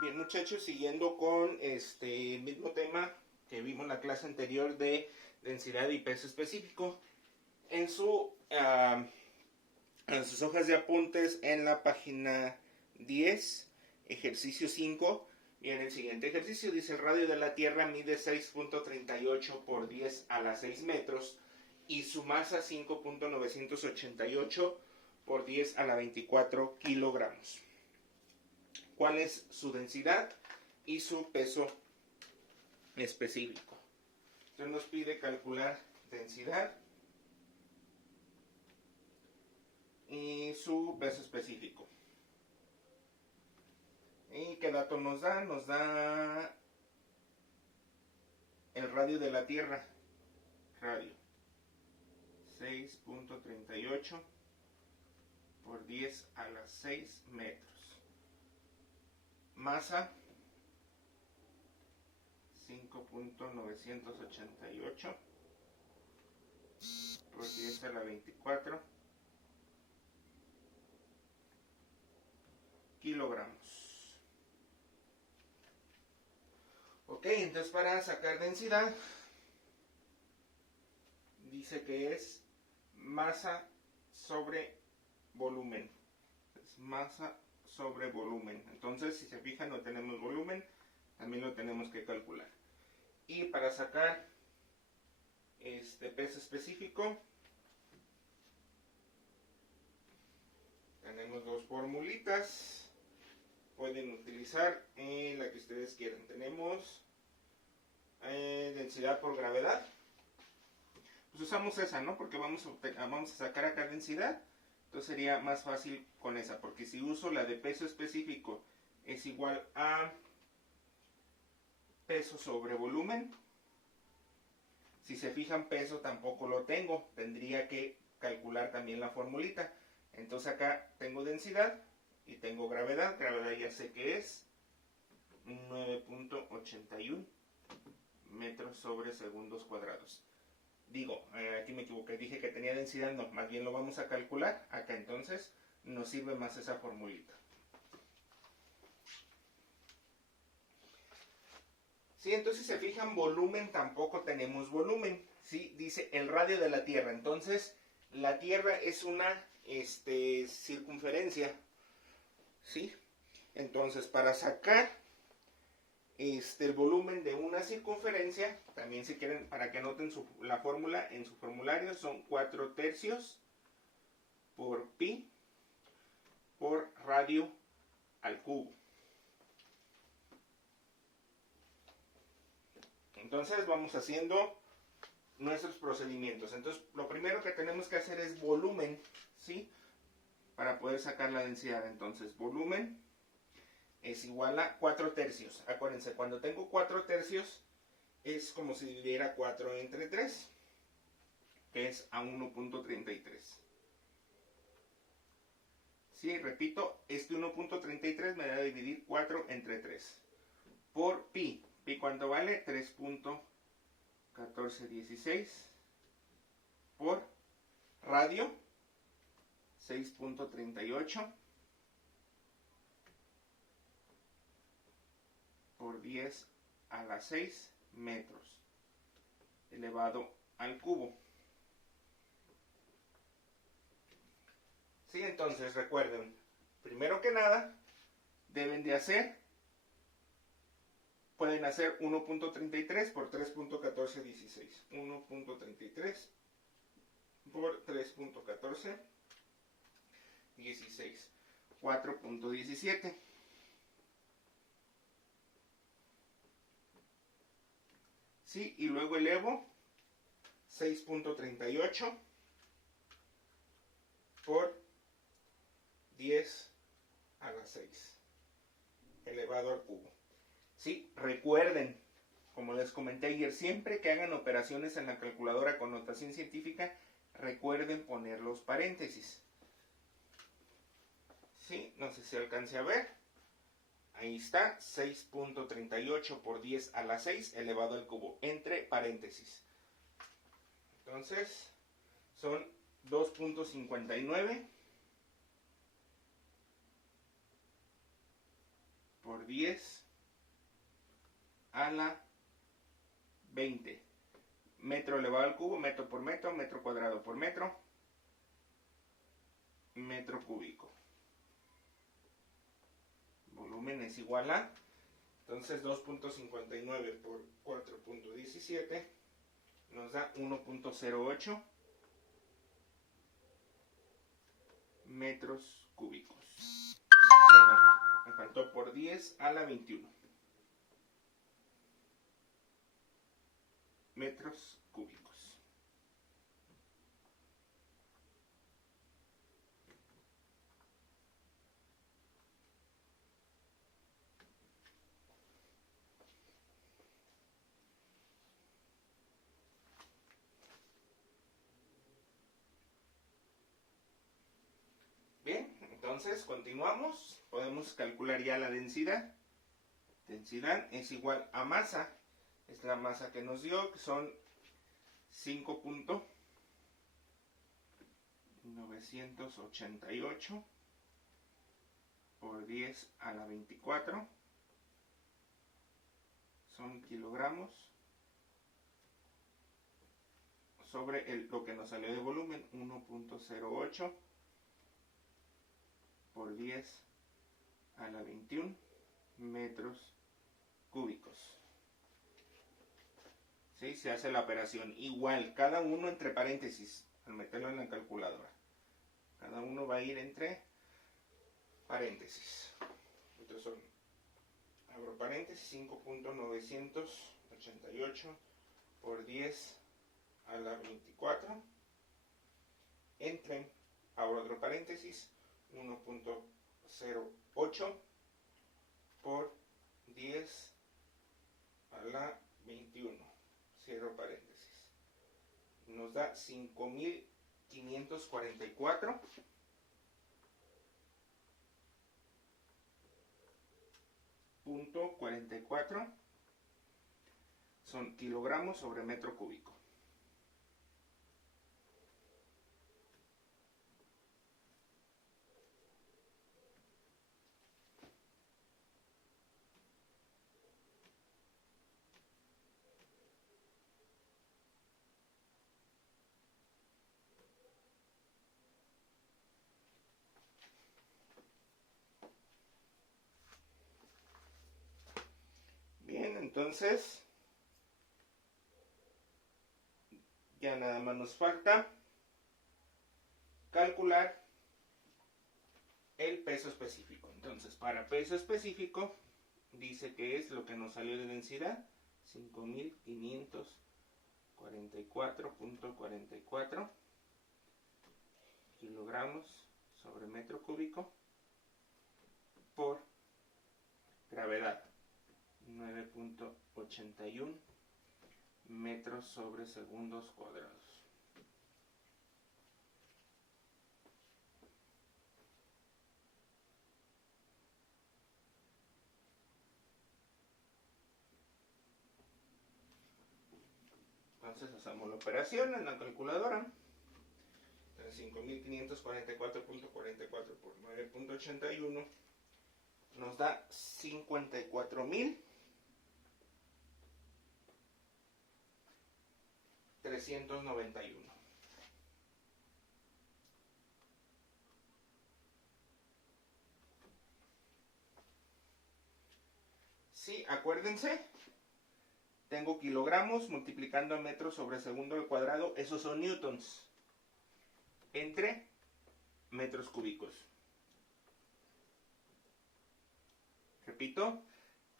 Bien, muchachos, siguiendo con este mismo tema que vimos en la clase anterior de densidad y peso específico, en, en sus hojas de apuntes en la página 10, ejercicio 5, viene el siguiente ejercicio. Dice: el radio de la Tierra mide 6.38 por 10 a la 6 metros y su masa 5.988 por 10 a la 24 kilogramos. ¿Cuál es su densidad y su peso específico? Entonces nos pide calcular densidad y su peso específico. ¿Y qué dato nos da? Nos da el radio de la Tierra. Radio 6.38 por 10 a las 6 metros. Masa 5.988 por 10 a la 24 kilogramos. Ok, entonces para sacar densidad, dice que es masa sobre volumen. Es masa sobre volumen. Entonces, si se fijan, no tenemos volumen, también lo tenemos que calcular. Y para sacar este peso específico, tenemos dos formulitas. Pueden utilizar la que ustedes quieran. Tenemos densidad por gravedad. Pues usamos esa, ¿no? Porque vamos a sacar acá densidad. Entonces sería más fácil con esa, porque si uso la de peso específico es igual a peso sobre volumen. Si se fijan, peso tampoco lo tengo, tendría que calcular también la formulita. Entonces acá tengo densidad y tengo gravedad. Gravedad ya sé que es 9.81 metros sobre segundos cuadrados. Digo, aquí me equivoqué, dije que tenía densidad, no, más bien lo vamos a calcular acá, entonces nos sirve más esa formulita. Sí, entonces si se fijan, volumen tampoco tenemos volumen, ¿sí? Dice el radio de la Tierra, entonces la Tierra es una circunferencia, ¿sí? Entonces para sacar el volumen de una circunferencia, también si quieren, para que anoten la fórmula en su formulario, son 4 tercios por pi por radio al cubo. Entonces vamos haciendo nuestros procedimientos. Entonces lo primero que tenemos que hacer es volumen, ¿sí? Para poder sacar la densidad. Entonces volumen es igual a 4 tercios. Acuérdense, cuando tengo 4 tercios es como si dividiera 4 entre 3, que es a 1.33. Sí, repito, este 1.33 me da a dividir 4 entre 3. Por pi. ¿Pi cuánto vale? 3.1416. Por radio, 6.38. Por 10 a la 6 metros elevado al cubo. Sí, entonces recuerden, primero que nada deben de hacer, pueden hacer 1.33 por 3.1416. 1.33 por 3.1416. 4.17. Sí, y luego elevo 6.38 por 10 a la 6 elevado al cubo. Sí, recuerden, como les comenté ayer, siempre que hagan operaciones en la calculadora con notación científica, recuerden poner los paréntesis. Sí, no sé si alcance a ver. Ahí está, 6.38 por 10 a la 6 elevado al cubo, entre paréntesis. Entonces, son 2.59 por por 10 a la 20. Metro elevado al cubo, metro por metro, metro cuadrado por metro, metro cúbico. Volumen es igual a, entonces 2.59 por 4.17 nos da 1.08 metros cúbicos. Perdón, me faltó por 10 a la 21 metros cúbicos. Bien, entonces continuamos. Podemos calcular ya la densidad. Densidad es igual a masa. Es la masa que nos dio, que son 5.988 por 10 a la 24. Son kilogramos sobre lo que nos salió de volumen, 1.08 por 10 a la 21 metros cúbicos. ¿Sí? Se hace la operación igual, cada uno entre paréntesis, al meterlo en la calculadora. Cada uno va a ir entre paréntesis. Entonces son, abro paréntesis, 5.988 por 10 a la 24. Entre, abro otro paréntesis, 1.08 por 10 a la 21. Cierro paréntesis. Nos da 5.544.44 son kilogramos sobre metro cúbico. Entonces, ya nada más nos falta calcular el peso específico. Entonces, para peso específico, dice que es lo que nos salió de densidad, 5.544.44 kilogramos sobre metro cúbico por gravedad. 9.81 metros sobre segundos cuadrados. Entonces hacemos la operación en la calculadora. 5.544.44 por 9.81 nos da 54.391. Sí, acuérdense, tengo kilogramos multiplicando a metros sobre segundo al cuadrado, esos son newtons, entre metros cúbicos. Repito,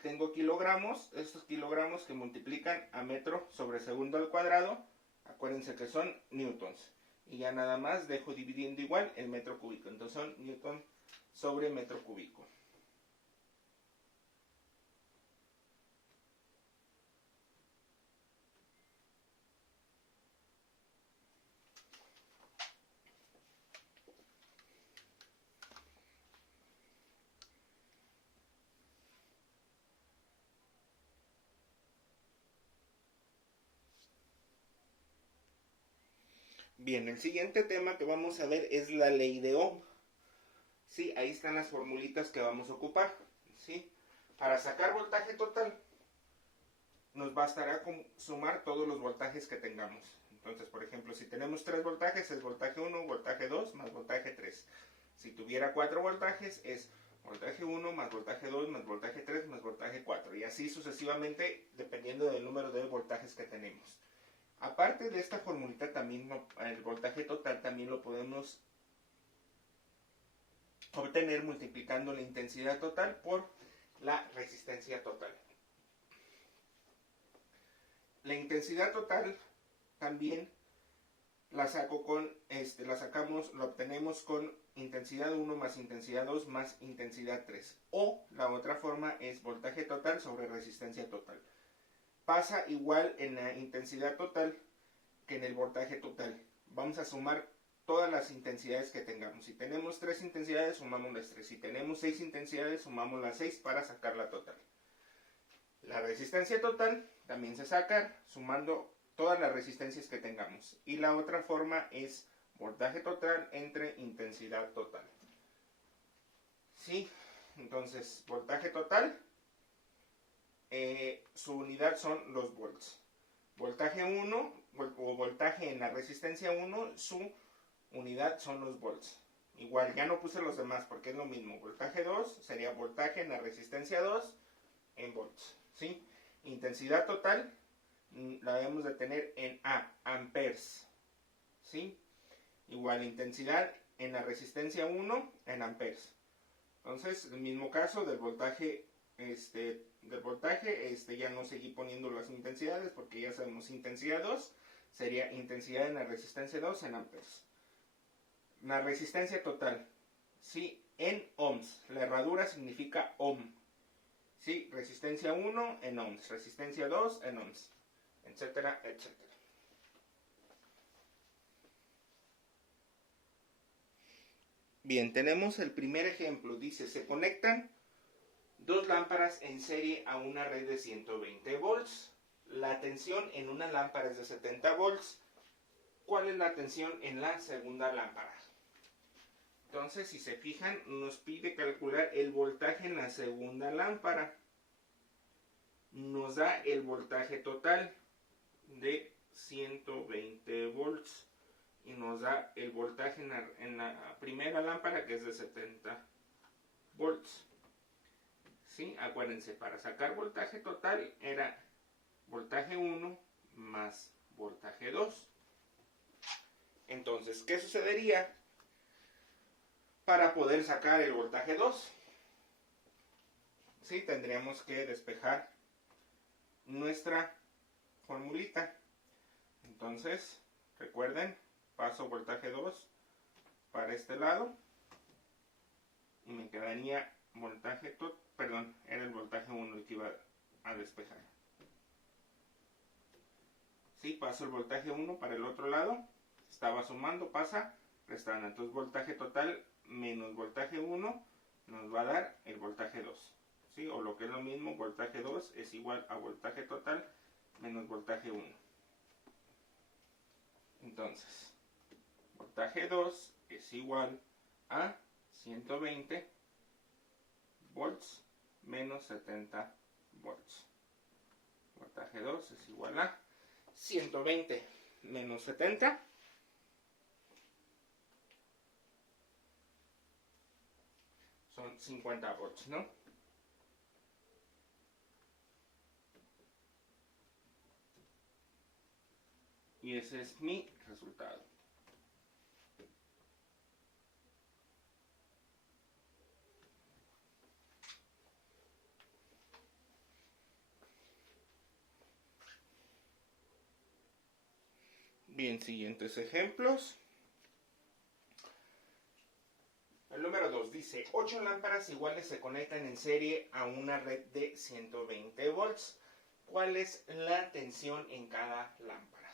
tengo kilogramos, estos kilogramos que multiplican a metro sobre segundo al cuadrado, acuérdense que son newtons. Y ya nada más dejo dividiendo igual el metro cúbico, entonces son newton sobre metro cúbico. Bien, el siguiente tema que vamos a ver es la ley de Ohm. Sí, ahí están las formulitas que vamos a ocupar. ¿Sí? Para sacar voltaje total, nos bastará con sumar todos los voltajes que tengamos. Entonces, por ejemplo, si tenemos 3 voltajes, es voltaje 1, voltaje 2, más voltaje 3. Si tuviera 4 voltajes, es voltaje 1, más voltaje 2, más voltaje 3, más voltaje 4. Y así sucesivamente, dependiendo del número de voltajes que tenemos. Aparte de esta formulita, también el voltaje total también lo podemos obtener multiplicando la intensidad total por la resistencia total. La intensidad total también la obtenemos con intensidad 1 más intensidad 2 más intensidad 3. O la otra forma es voltaje total sobre resistencia total. Pasa igual en la intensidad total que en el voltaje total. Vamos a sumar todas las intensidades que tengamos. Si tenemos 3 intensidades, sumamos las 3. Si tenemos 6 intensidades, sumamos las 6 para sacar la total. La resistencia total también se saca sumando todas las resistencias que tengamos. Y la otra forma es voltaje total entre intensidad total. ¿Sí? Entonces, voltaje total, su unidad son los volts. Voltaje 1 o voltaje en la resistencia 1, su unidad son los volts. Igual, ya no puse los demás porque es lo mismo. Voltaje 2 sería voltaje en la resistencia 2 en volts. ¿Sí? Intensidad total la debemos de tener en amperes. ¿Sí? Igual, intensidad en la resistencia 1 en amperes. Entonces, el mismo caso del voltaje, ya no seguí poniendo las intensidades porque ya sabemos intensidad 2 sería intensidad en la resistencia 2 en amperes. La resistencia total, ¿sí? En ohms. La herradura significa ohm. ¿Sí? Resistencia 1 en ohms, resistencia 2 en ohms, etcétera, etcétera. Bien, tenemos el primer ejemplo. Dice, se conectan 2 lámparas en serie a una red de 120 volts. La tensión en una lámpara es de 70 volts. ¿Cuál es la tensión en la segunda lámpara? Entonces, si se fijan, nos pide calcular el voltaje en la segunda lámpara. Nos da el voltaje total de 120 volts. Y nos da el voltaje en la primera lámpara, que es de 70 volts. ¿Sí? Acuérdense, para sacar voltaje total era voltaje 1 más voltaje 2. Entonces, ¿qué sucedería para poder sacar el voltaje 2? ¿Sí? Tendríamos que despejar nuestra formulita. Entonces, recuerden, paso voltaje 2 para este lado y me quedaría voltaje era el voltaje 1 el que iba a despejar. ¿Sí? Paso el voltaje 1 para el otro lado, estaba sumando, pasa restando. Entonces, voltaje total menos voltaje 1 nos va a dar el voltaje 2. ¿Sí? O lo que es lo mismo, voltaje 2 es igual a voltaje total menos voltaje 1. Entonces, voltaje 2 es igual a 120 volts menos 70 volts. Voltaje 2 es igual a 120 menos 70. Son 50 volts, ¿no? Y ese es mi resultado. Bien, siguientes ejemplos. El número 2 dice, 8 lámparas iguales se conectan en serie a una red de 120 volts. ¿Cuál es la tensión en cada lámpara?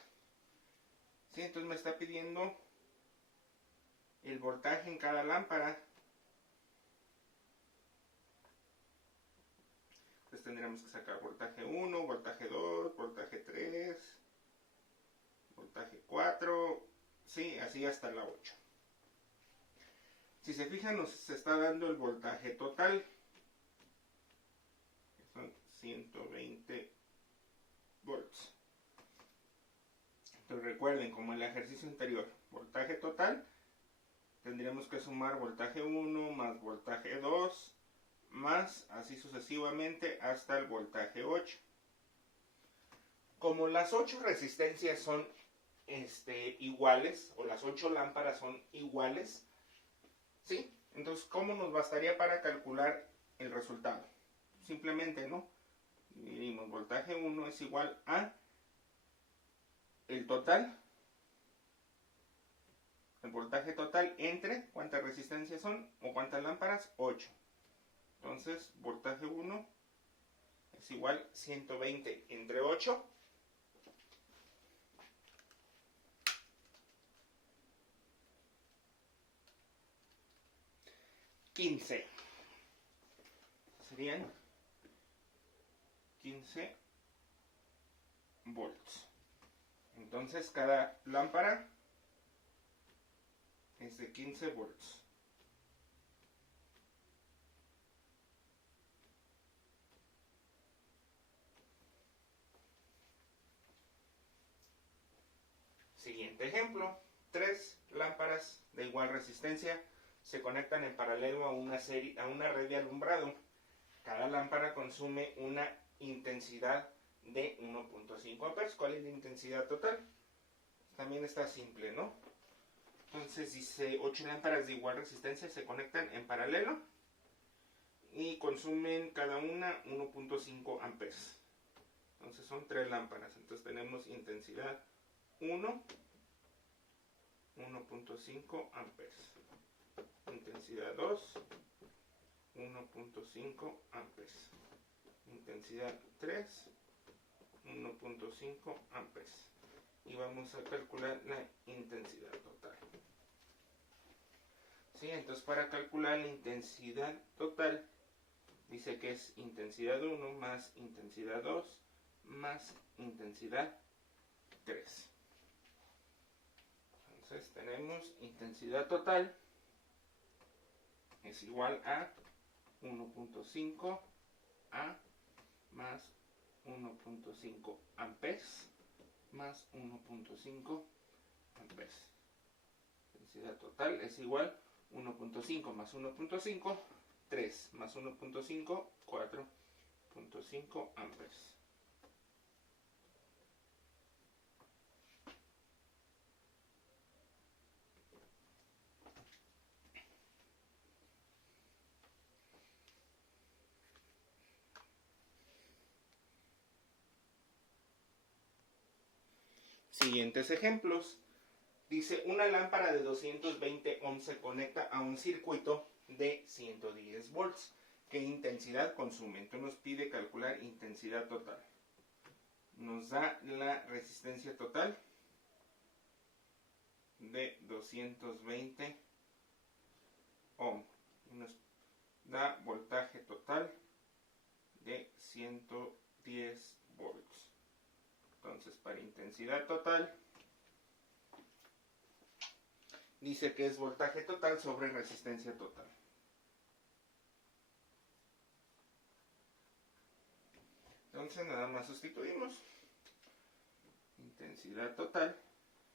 ¿Sí? Entonces me está pidiendo el voltaje en cada lámpara. Entonces tendríamos que sacar voltaje 1, voltaje 2, voltaje 3, voltaje 4, sí, así hasta la 8. Si se fijan, nos está dando el voltaje total. ejercicio anterior. Voltaje total, tendríamos que sumar voltaje 1 más voltaje 2, más así sucesivamente hasta el voltaje 8. Como las 8 resistencias son iguales, o las 8 lámparas son iguales, ¿sí? Entonces, ¿cómo nos bastaría para calcular el resultado? Simplemente, ¿no? Dividimos voltaje 1 es igual a el total, el voltaje total entre, ¿cuántas resistencias son? ¿O cuántas lámparas? 8. Entonces, voltaje 1 es igual a 120 entre 8. Serían 15 volts. Entonces cada lámpara es de 15 volts. Siguiente ejemplo. 3 lámparas de igual resistencia se conectan en paralelo a una red de alumbrado. Cada lámpara consume una intensidad de 1.5 amperes. ¿Cuál es la intensidad total? También está simple, ¿no? Entonces dice 8 lámparas de igual resistencia se conectan en paralelo y consumen cada una 1.5 amperes. Entonces son 3 lámparas. Entonces tenemos intensidad 1, 1.5 amperes. Intensidad 2, 1.5 amperes. Intensidad 3, 1.5 amperes. Y vamos a calcular la intensidad total. ¿Sí? Entonces para calcular la intensidad total, dice que es intensidad 1 más intensidad 2 más intensidad 3. Entonces tenemos intensidad total es igual a 1.5 A más 1.5 amperes más 1.5 amperes. Intensidad total es igual 1.5 más 1.5, 3 más 1.5, 4.5 amperes. Siguientes ejemplos. Dice, una lámpara de 220 ohms se conecta a un circuito de 110 volts. ¿Qué intensidad consume? Entonces nos pide calcular intensidad total. Nos da la resistencia total de 220 ohms. Y nos da voltaje total de 110 volts. Entonces, para intensidad total, dice que es voltaje total sobre resistencia total. Entonces, nada más sustituimos. Intensidad total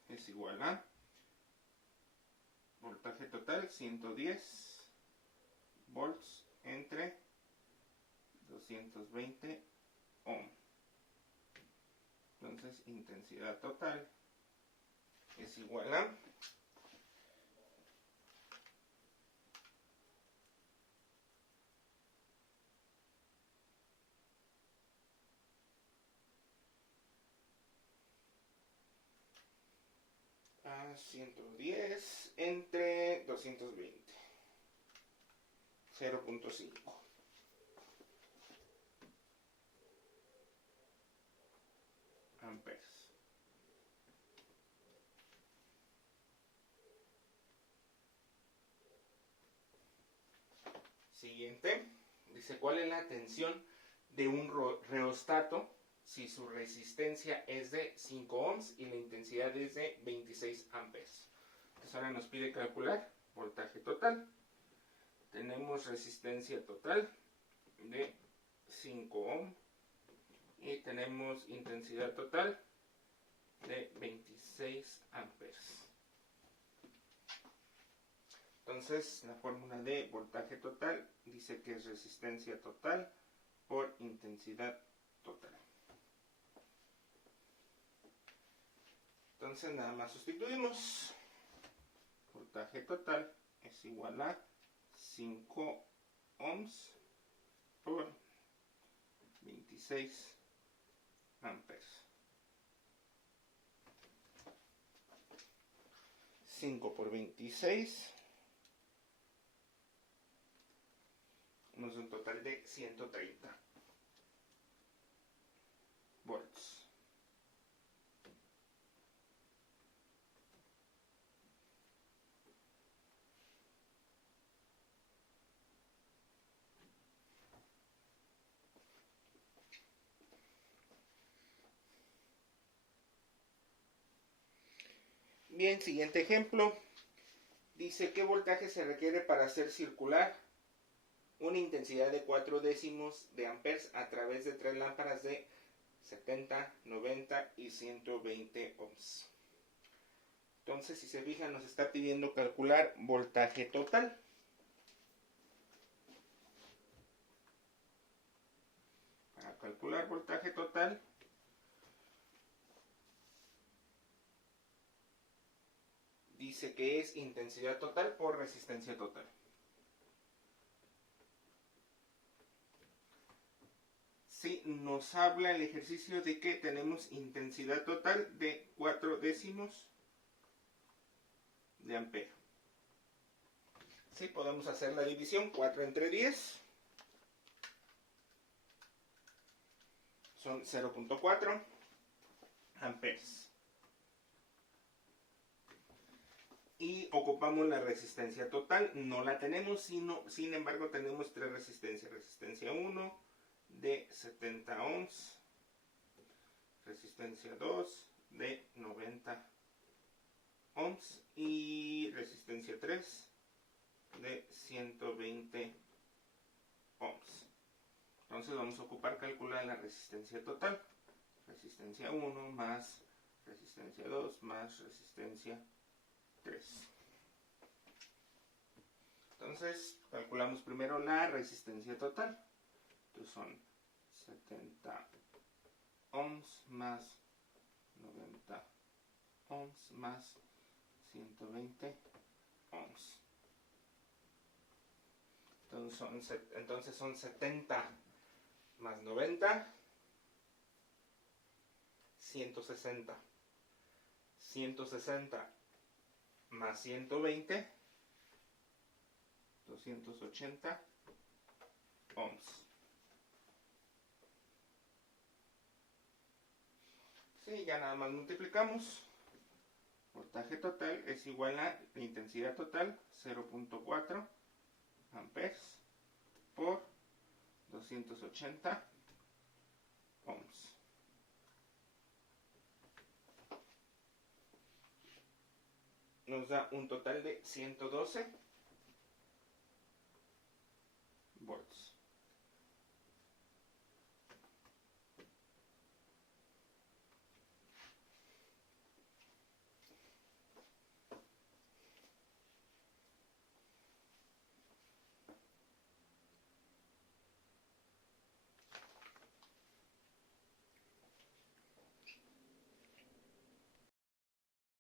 es igual a voltaje total 110 volts entre 220 ohms. Entonces, intensidad total es igual a a 110 entre 220. 0.5. amperes. Siguiente, dice cuál es la tensión de un reostato si su resistencia es de 5 ohms y la intensidad es de 26 amperes. Entonces ahora nos pide calcular voltaje total. Tenemos resistencia total de 5 ohms y tenemos intensidad total de 26 amperes. Entonces, la fórmula de voltaje total dice que es resistencia total por intensidad total. Entonces, nada más sustituimos. Voltaje total es igual a 5 ohms por 26 amperes. 5 por 26 nos da un total de 130 volts. Bien, siguiente ejemplo. Dice qué voltaje se requiere para hacer circular una intensidad de 4 décimos de amperes a través de 3 lámparas de 70, 90 y 120 ohms. Entonces, si se fijan, nos está pidiendo calcular voltaje total. Para calcular voltaje total, dice que es intensidad total por resistencia total. Sí, nos habla el ejercicio de que tenemos intensidad total de 4 décimos de ampere. Sí, podemos hacer la división. 4 entre 10 son 0.4 amperes. Y ocupamos la resistencia total. No la tenemos, sin embargo tenemos 3 resistencias. Resistencia 1 de 70 ohms. Resistencia 2 de 90 ohms. Y resistencia 3 de 120 ohms. Entonces vamos a ocupar calcular la resistencia total. Resistencia 1 más resistencia 2 más resistencia 3. Entonces calculamos primero la resistencia total. Entonces son 70 ohms más 90 ohms más 120 ohms. Entonces son 70 más 90, 160. 160 más 120, 280 ohms. Sí, ya nada más multiplicamos. Voltaje total es igual a la intensidad total, 0.4 amperes por 280 ohms. Nos da un total de 112